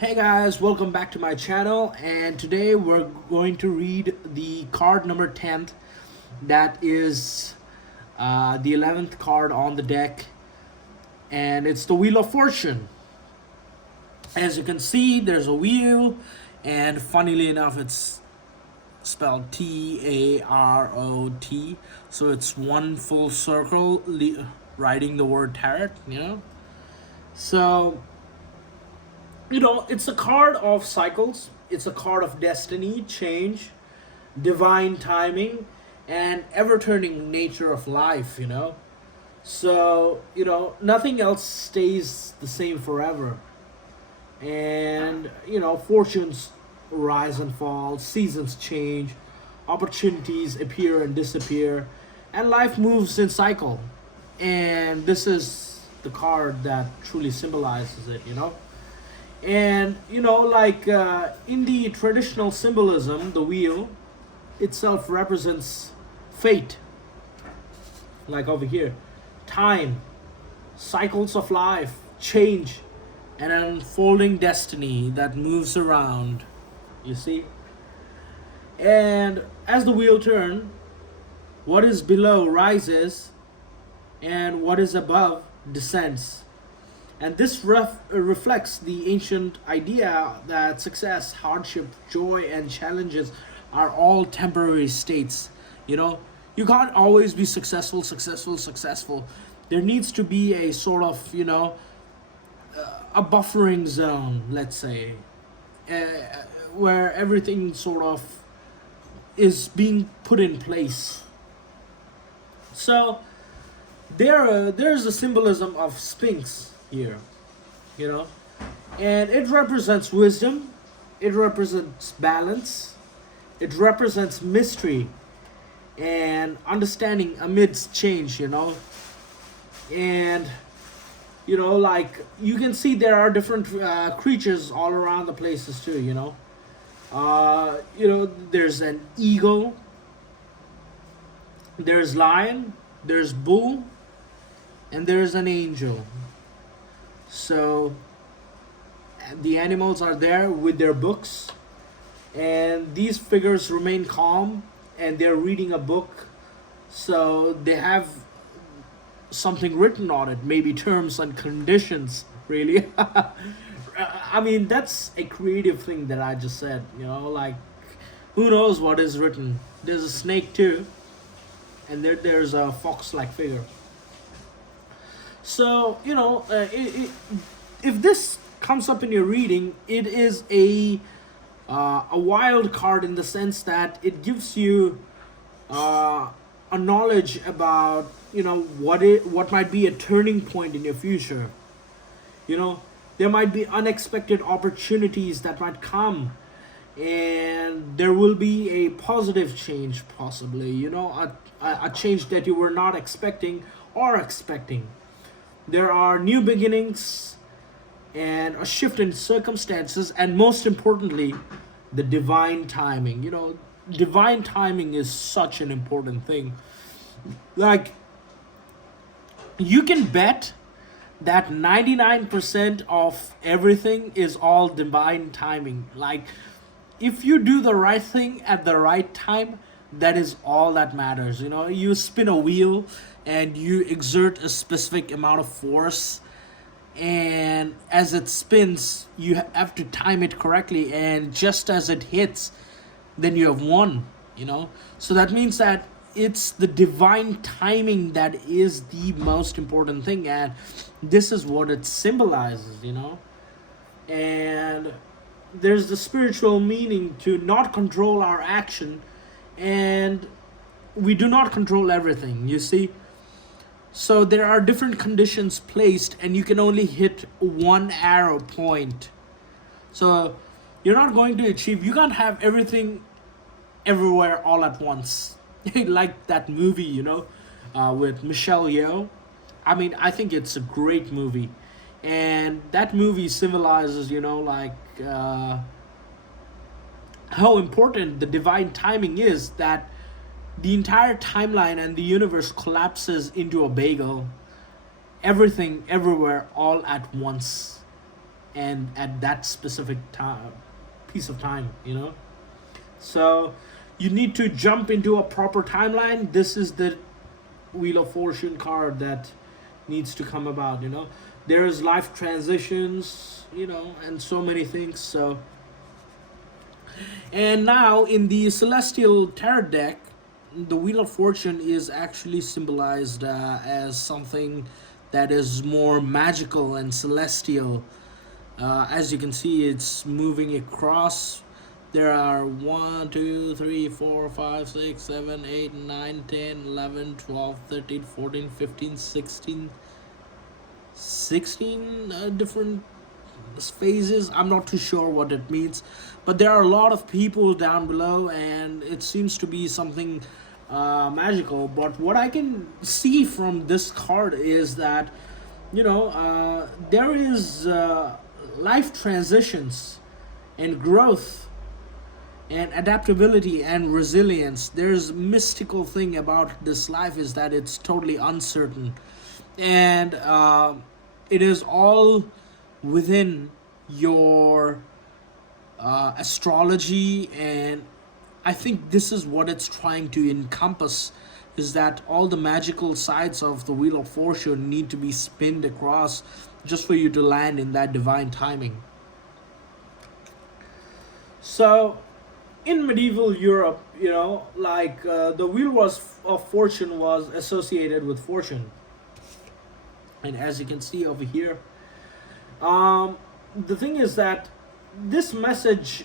Hey guys, welcome back to my channel, and today we're going to read the card number 10, that is the 11th card on the deck, and it's the Wheel of Fortune. As you can see, there's a wheel, and funnily enough it's spelled Tarot, so it's one full circle writing the word tarot. So it's a card of cycles. It's a card of destiny, change, divine timing, and ever-turning nature of life. So, nothing else stays the same forever. And, fortunes rise and fall, seasons change, opportunities appear and disappear, and life moves in cycle. And this is the card that truly symbolizes it. And in the traditional symbolism, the wheel itself represents fate, like over here, time, cycles of life, change, and an unfolding destiny that moves around, you see. And as the wheel turns, what is below rises, and what is above descends. And this reflects the ancient idea that success, hardship, joy, and challenges are all temporary states. You can't always be successful. There needs to be a sort of, a buffering zone, let's say, where everything sort of is being put in place. So there's a symbolism of Sphinx here, you know, and it represents wisdom, it represents balance, it represents mystery and understanding amidst change. And you can see there are different creatures all around the places too. There's an eagle, there's lion, there's bull, and there's an angel. So the animals are there with their books, and these figures remain calm and they're reading a book. So they have something written on it, maybe terms and conditions, really. I mean, that's a creative thing that I just said, who knows what is written. There's a snake too, and there's a fox-like figure. So if this comes up in your reading, it is a wild card in the sense that it gives you a knowledge about what might be a turning point in your future. There might be unexpected opportunities that might come, and there will be a positive change, possibly, a change that you were not expecting or expecting. There are new beginnings and a shift in circumstances, and most importantly, the divine timing. Divine timing is such an important thing. Like, you can bet that 99% of everything is all divine timing. Like, if you do the right thing at the right time, that is all that matters. You spin a wheel and you exert a specific amount of force, and as it spins you have to time it correctly, and just as it hits, then you have won. So that means that it's the divine timing that is the most important thing, and this is what it symbolizes. And there's the spiritual meaning to not control our action, and we do not control everything, you see. So there are different conditions placed, and you can only hit one arrow point. So you're not going to achieve, you can't have everything everywhere all at once. Like that movie, with Michelle Yeoh. I mean, I think it's a great movie. And that movie symbolizes, how important the divine timing is, that the entire timeline and the universe collapses into a bagel. Everything, everywhere, all at once. and at that specific time, piece of time, you know. So you need to jump into a proper timeline. This is the Wheel of Fortune card that needs to come about, you know. There's life transitions, you know, and so many things. So, and now in the Celestial Tarot deck, the Wheel of Fortune is actually symbolized as something that is more magical and celestial. As you can see, it's moving across. There are 1, 2, 3, 4, 5, 6, 7, 8, 9, 10, 11, 12, 13, 14, 15, 16, 16 different phases. I'm not too sure what it means, but there are a lot of people down below, and it seems to be something magical. But what I can see from this card is that, you know, there is life transitions and growth and adaptability and resilience. There's mystical thing about this life is that it's totally uncertain, and it is all within your astrology. And I think this is what it's trying to encompass, is that all the magical sides of the Wheel of Fortune need to be spinned across just for you to land in that divine timing. So in medieval Europe, you know, like the wheel was of fortune was associated with fortune, and as you can see over here, um, the thing is that this message,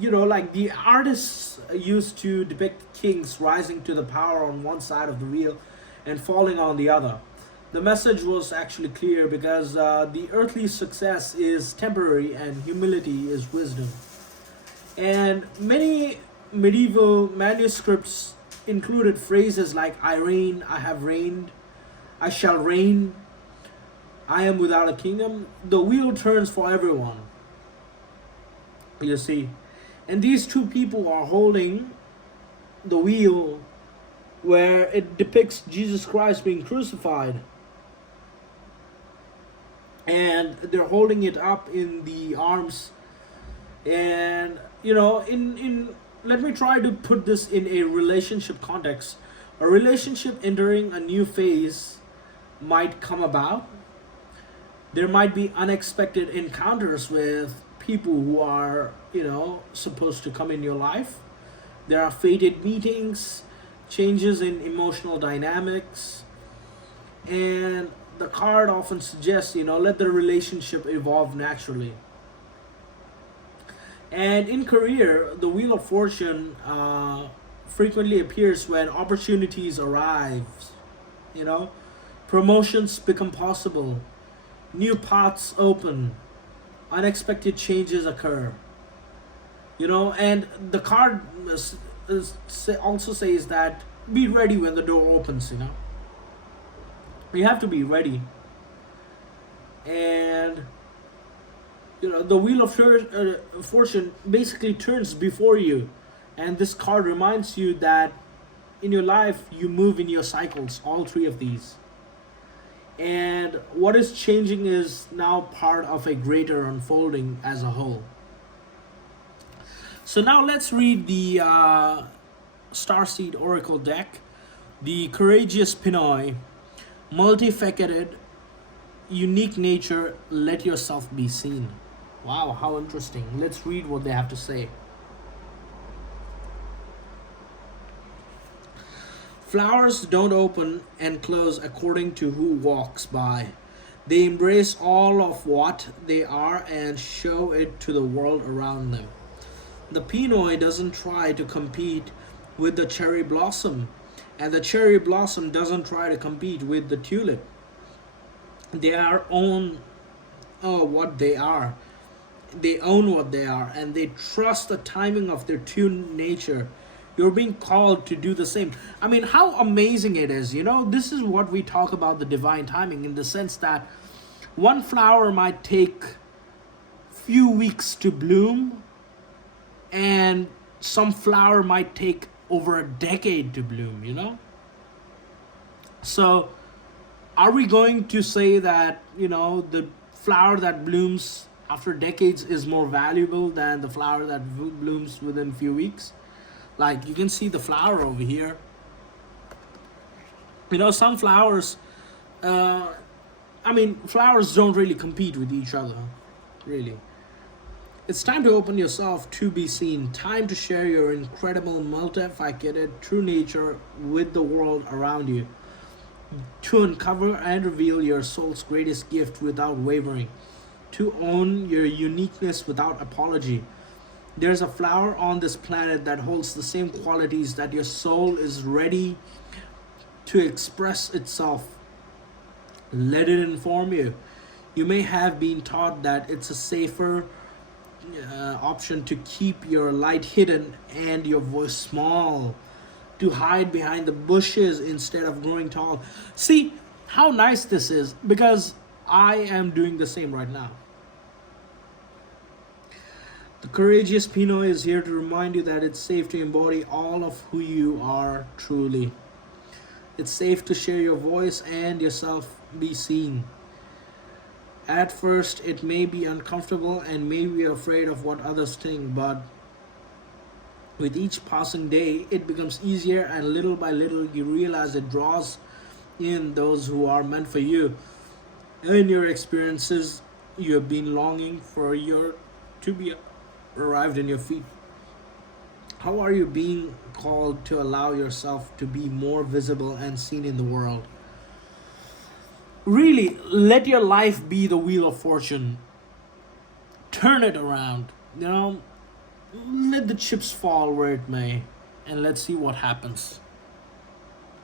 you know, like the artists used to depict kings rising to the power on one side of the wheel and falling on the other. The message was actually clear because the earthly success is temporary and humility is wisdom. And many medieval manuscripts included phrases like I reign, I have reigned, I shall reign, I am without a kingdom. The wheel turns for everyone, you see. And these two people are holding the wheel where it depicts Jesus Christ being crucified. And they're holding it up in the arms. And you know, in let me try to put this in a relationship context. A relationship entering a new phase might come about. There might be unexpected encounters with people who are, you know, supposed to come in your life. There are fated meetings, changes in emotional dynamics, and the card often suggests, you know, let the relationship evolve naturally. And in career, the Wheel of Fortune frequently appears when opportunities arrive. You know, promotions become possible, new paths open, unexpected changes occur. You know, and the card also says that be ready when the door opens. You know, you have to be ready. And you know, the Wheel of Fortune basically turns before you, and this card reminds you that in your life you move in your cycles, all three of these, and what is changing is now part of a greater unfolding as a whole. So now let's read the Starseed Oracle deck. The Courageous Pinoy, multifaceted, unique nature, let yourself be seen. Wow, how interesting. Let's read what they have to say. Flowers don't open and close according to who walks by. They embrace all of what they are and show it to the world around them. The Pinoy doesn't try to compete with the cherry blossom, and the cherry blossom doesn't try to compete with the tulip. They are own what they are. They own what they are, and they trust the timing of their true nature. You're being called to do the same. I mean, how amazing it is. You know, this is what we talk about the divine timing, in the sense that one flower might take few weeks to bloom, and some flower might take over a decade to bloom, you know? So are we going to say that, you know, the flower that blooms after decades is more valuable than the flower that blooms within few weeks. Like you can see the flower over here. Some flowers, uh, I mean, flowers don't really compete with each other, really. It's time to open yourself to be seen. Time to share your incredible, multifaceted, true nature with the world around you. To uncover and reveal your soul's greatest gift without wavering. To own your uniqueness without apology. There's a flower on this planet that holds the same qualities that your soul is ready to express itself. Let it inform you. You may have been taught that it's a safer option to keep your light hidden and your voice small, to hide behind the bushes instead of growing tall. See how nice this is, because I am doing the same right now. The courageous Pinot is here to remind you that it's safe to embody all of who you are truly. It's safe to share your voice and yourself be seen. At first, it may be uncomfortable and may be afraid of what others think, but with each passing day, it becomes easier, and little by little, you realize it draws in those who are meant for you. In your experiences, you have been longing for your to be arrived in your feet. How are you being called to allow yourself to be more visible and seen in the world? Really, let your life be the wheel of fortune. Turn it around. Let the chips fall where it may, and let's see what happens.